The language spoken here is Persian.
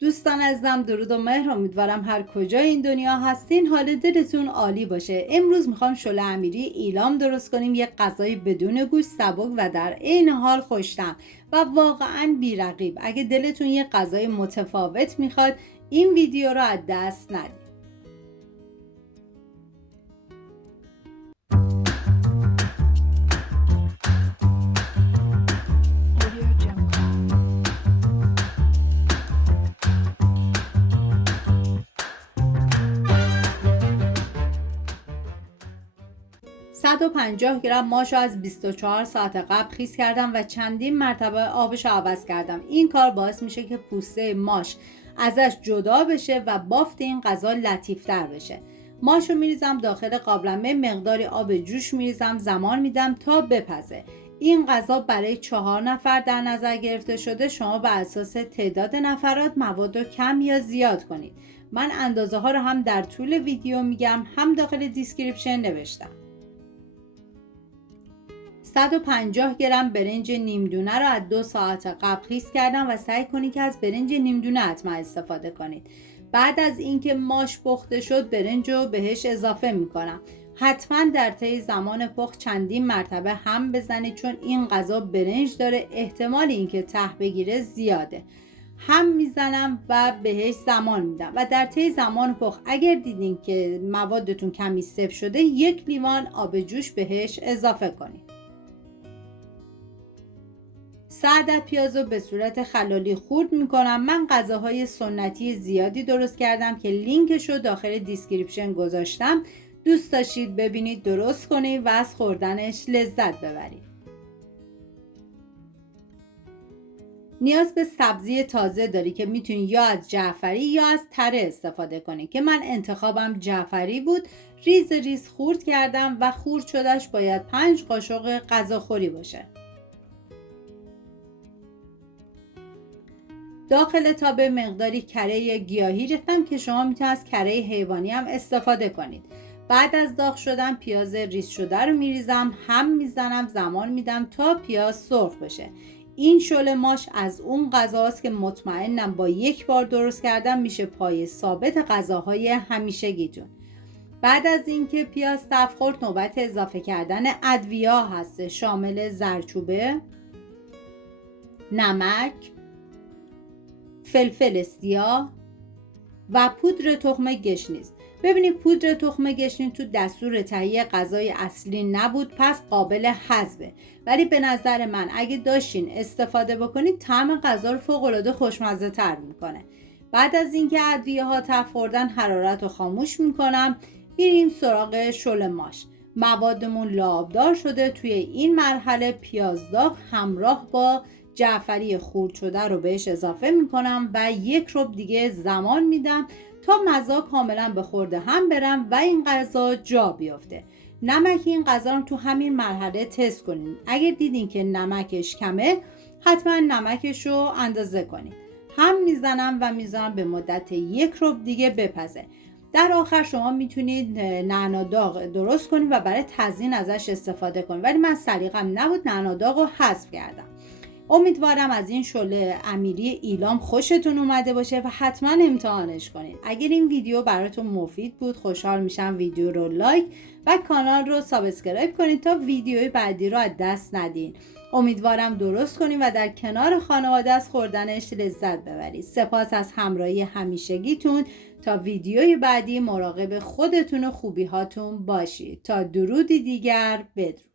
دوستان عزیزم، درود و مهر. امیدوارم هر کجای این دنیا هستین حال دلتون عالی باشه. امروز میخوام شله امیری ایلام درست کنیم، یک غذای بدون گوشت، سبک و در عین حال خوش‌طعم و واقعاً بی‌رقیب. اگه دلتون یک غذای متفاوت میخواد، این ویدیو رو از دست ندید. 150 گرم ماش رو از 24 ساعت قبل خیس کردم و چندین مرتبه آبش رو عوض کردم. این کار باعث میشه که پوسته ماش ازش جدا بشه و بافت این غذا لطیفتر بشه. ماش رو میریزم داخل قابلمه، مقداری آب جوش میریزم، زمان میدم تا بپزه. این غذا برای 4 نفر در نظر گرفته شده. شما بر اساس تعداد نفرات مواد رو کم یا زیاد کنید. من اندازه ها رو هم در طول ویدیو میگم، هم داخل دیسکریپشن نوشتم. 150 گرم برنج نیمدونه رو از 2 ساعت قبل خیس کردم و سعی کنید که از برنج نیمدونه حتما استفاده کنید. بعد از اینکه ماش پخته شد، برنج رو بهش اضافه میکنم. حتما در طی زمان پخت چندین مرتبه هم بزنید، چون این غذا برنج داره، احتمال اینکه ته بگیره زیاده. هم میزنم و بهش زمان میدم و در طی زمان پخت اگر دیدین که موادتون کمی سفت شده، 1 لیوان آب جوش بهش اضافه کنید. 3 عدد پیاز رو به صورت خلالی خورد میکنم. من غذاهای سنتی زیادی درست کردم که لینکش رو داخل دیسکریپشن گذاشتم. دوست داشتید ببینید، درست کنید و از خوردنش لذت ببرید. نیاز به سبزی تازه داری که میتونی یا از جعفری یا از تره استفاده کنی، که من انتخابم جعفری بود. ریز ریز خورد کردم و خورد شدش باید 5 قاشق غذاخوری باشه. داخل تابه مقداری کره گیاهی ریختم که شما میتونید از کره حیوانی هم استفاده کنید. بعد از داغ شدن پیاز ریز شده رو میریزم، هم میزنم، زمان میدم تا پیاز سرخ بشه. این شله ماش از اون غذاست که مطمئنم با 1 بار درست کردن میشه پایه ثابت غذاهای همیشگیتون. بعد از اینکه پیاز صاف خورد، نوبت اضافه کردن ادویه هست، شامل زردچوبه، نمک، فلفل سیاه و پودر تخم گشنیز. ببینید پودر تخم گشنیز تو دستور تهیه غذای اصلی نبود، پس قابل حذفه، ولی به نظر من اگه داشتین استفاده بکنید طعم غذا رو فوق العاده خوشمزه تر میکنه. بعد از اینکه ادویه ها تفت خوردن، حرارت رو خاموش میکنم. میریم سراغ شله ماش. موادمون لعابدار شده. توی این مرحله پیاز داغ همراه با جعفری خورد شده رو بهش اضافه میکنم و 1 ربع دیگه زمان میدم تا مزه کاملا به خورده هم برم و این غذا جا بیفته. نمک این غذا رو تو همین مرحله تست کنید. اگر دیدین که نمکش کمه، حتما نمکش رو اندازه کنید. هم میزنم و میذارم به مدت 1 ربع دیگه بپزه. در آخر شما میتونید نعنا داغ درست کنید و برای تزیین ازش استفاده کنید، ولی من سلیقم نبود، نعنا داغ رو حذف کردم. امیدوارم از این شله امیری ایلام خوشتون اومده باشه و حتما امتحانش کنید. اگر این ویدیو براتون مفید بود، خوشحال میشم ویدیو رو لایک و کانال رو سابسکرایب کنید تا ویدیوی بعدی رو از دست ندین. امیدوارم درست کنید و در کنار خانواده از خوردنش لذت ببرید. سپاس از همراهی همیشگیتون. تا ویدیوی بعدی مراقب خودتون و خوبی هاتون باشید. تا درودی دیگر، بدرود.